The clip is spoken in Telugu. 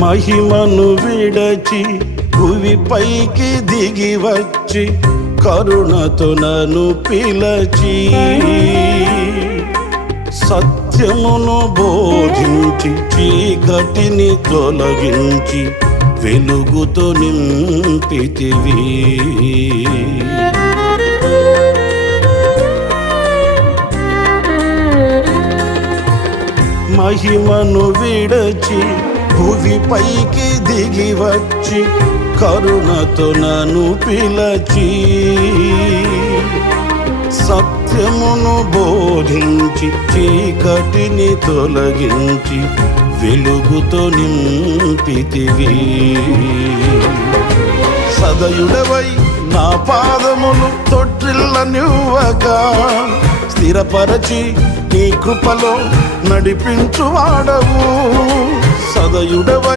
మహిమను విడచి భువిపైకి దిగి వచ్చి కరుణతో నన్ను పిలచి సత్యమును బోధించి చీకటిని తొలగించి వెలుగుతో నింపితివి. మహిమను విడచి భువిపైకి దిగి వచ్చి కరుణతో నన్ను పిలచి సత్యమును బోధించి చీకటిని తొలగించి వెలుగుతో నింపితివి. సదయుడవై నా పాదములు తొట్టిల్లనివ్వగా స్థిరపరచి నీ కృపలో నడిపించువాడవు. సదయుడవై